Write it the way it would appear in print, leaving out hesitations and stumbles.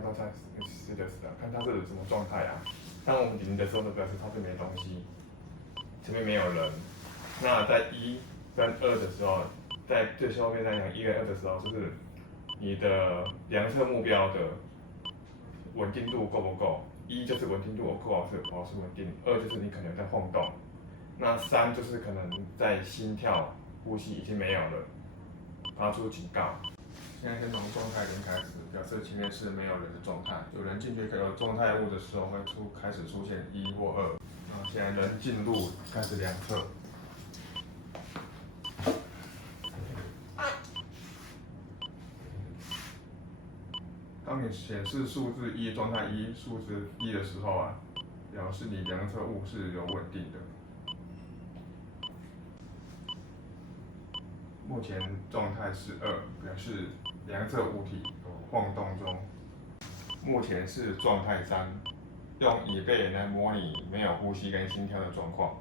看到在是的时候，看它是什么状态啊。当我们0的时候，就表示它这边没东西，前面没有人。那在1跟2的时候，在最后面在讲1跟2的时候，就是你的量测目标的稳定度够不够？1就是稳定度够保持稳定，2就是你可能在晃动，那3就是可能在心跳、呼吸已经没有了，发出警告。现在先从状态0开始，表示前面是没有人的状态，有人进去有状态物的时候会开始出现1或2。现在人进入，开始量测。当你显示数字1状态1数字1的时候啊，表示你量测物是有稳定的。目前状态是2，表示量测物体有晃动中。目前是状态3，用椅背来模拟没有呼吸跟心跳的状况。